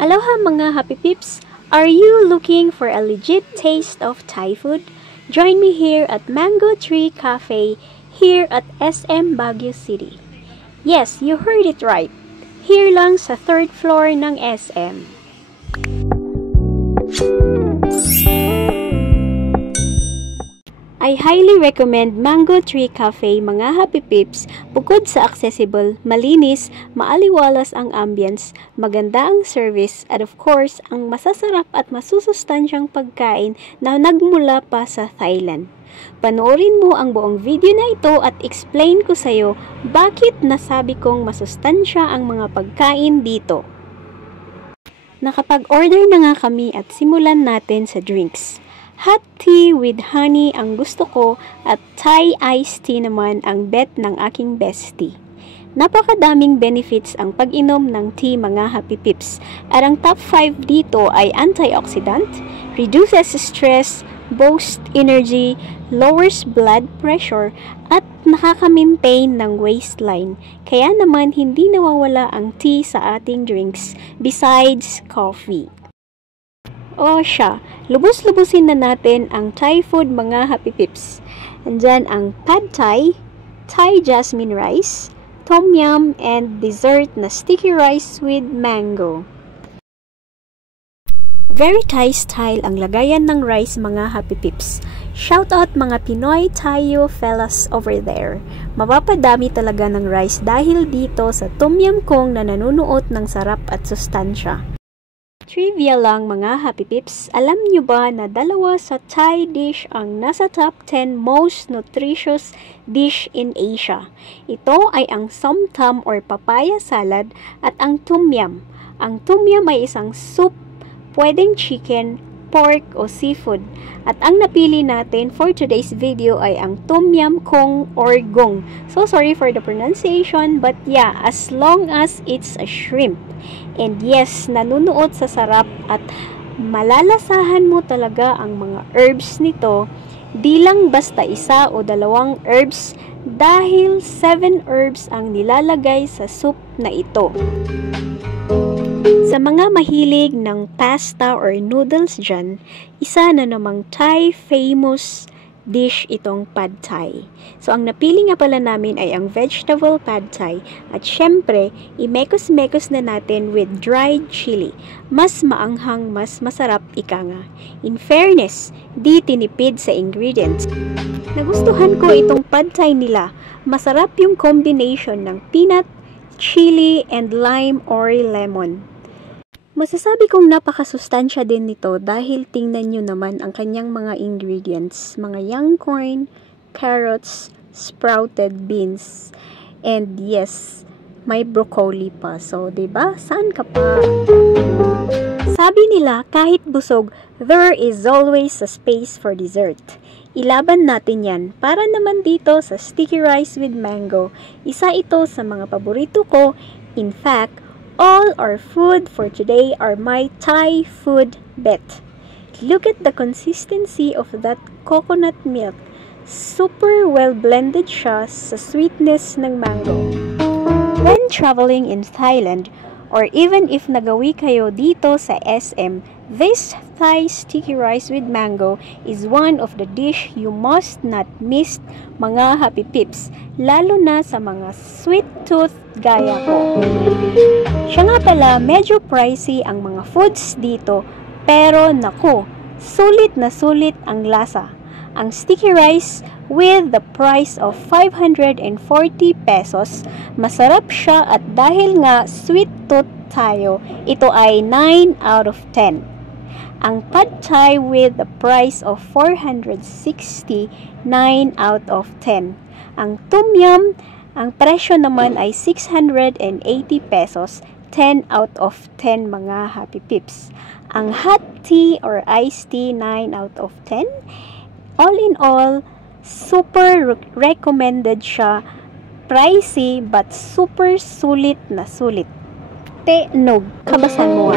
Aloha mga Happy Pips! Are you looking for a legit taste of Thai food? Join me here at Mango Tree Cafe here at SM Baguio City. Yes, you heard it right. Here lang sa 3rd floor ng SM. I highly recommend Mango Tree Cafe mga Happy Pips. Bukod sa accessible, malinis, maaliwalas ang ambience, maganda ang service, at of course, ang masasarap at masusustansyang pagkain na nagmula pa sa Thailand. Panoorin mo ang buong video na ito at explain ko sa iyo bakit nasabi kong masustansya ang mga pagkain dito. Nakapag-order na nga kami at simulan natin sa drinks. Hot tea with honey ang gusto ko at Thai iced tea naman ang bet ng aking bestie. Napakadaming benefits ang pag-inom ng tea mga Happy Pips. At ang top 5 dito ay antioxidant, reduces stress, boosts energy, lowers blood pressure, at nakaka-maintain ng waistline. Kaya naman hindi nawawala ang tea sa ating drinks besides coffee. O siya, lubos-lubusin na natin ang Thai food mga Happy Pips. Andyan ang Pad Thai, Thai jasmine rice, Tom Yum, and dessert na sticky rice with mango. Very Thai style ang lagayan ng rice mga Happy Pips. Shout out mga Pinoy Tayo fellas over there. Mapapadami talaga ng rice dahil dito sa Tom Yum kong na nanunuot ng sarap at sustansya. Trivia lang mga Happy Pips, alam nyo ba na dalawa sa Thai dish ang nasa top 10 most nutritious dish in Asia? Ito ay ang somtam or papaya salad at ang tom yum. Ang tom yum ay isang soup, pwedeng chicken, pork o seafood. At ang napili natin for today's video ay ang tom yum kong or gong. So sorry for the pronunciation, but yeah, as long as it's a shrimp. And yes, nanunuot sa sarap at malalasahan mo talaga ang mga herbs nito. Di lang basta isa o dalawang herbs dahil 7 herbs ang nilalagay sa soup na ito. Sa mga mahilig ng pasta or noodles dyan, isa na namang Thai famous dish itong Pad Thai. So, ang napili nga pala namin ay ang vegetable Pad Thai. At syempre, imekos-mekos na natin with dried chili. Mas maanghang, mas masarap ika nga. In fairness, di tinipid sa ingredients. Nagustuhan ko itong Pad Thai nila. Masarap yung combination ng peanut, chili, and lime or lemon. Masasabi kong napakasustansya din nito dahil tingnan nyo naman ang kanyang mga ingredients. Mga young corn, carrots, sprouted beans, and yes, may broccoli pa. So, diba? Saan ka pa? Sabi nila, kahit busog, there is always a space for dessert. Ilaban natin yan. Para naman dito sa sticky rice with mango, isa ito sa mga paborito ko. In fact, all our food for today are my Thai food bet. Look at the consistency of that coconut milk. Super well blended siya sa sweetness ng mango. When traveling in Thailand, or even if nagawi kayo dito sa SM, this Thai sticky rice with mango is one of the dish you must not miss mga Happy Pips, lalo na sa mga sweet tooth gaya ko. Siya nga pala, medyo pricey ang mga foods dito, pero naku, sulit na sulit ang lasa. Ang sticky rice with the price of 540 pesos, masarap siya at dahil nga sweet tooth tayo, ito ay 9 out of 10. Ang Pad Thai with the price of 460, 9 out of 10. Ang Tom Yum, ang presyo naman ay 680 pesos, 10 out of 10 mga Happy Pips. Ang hot tea or iced tea, 9 out of 10. All in all, super recommended siya. Pricey but super sulit na sulit. Nog, kabasan mo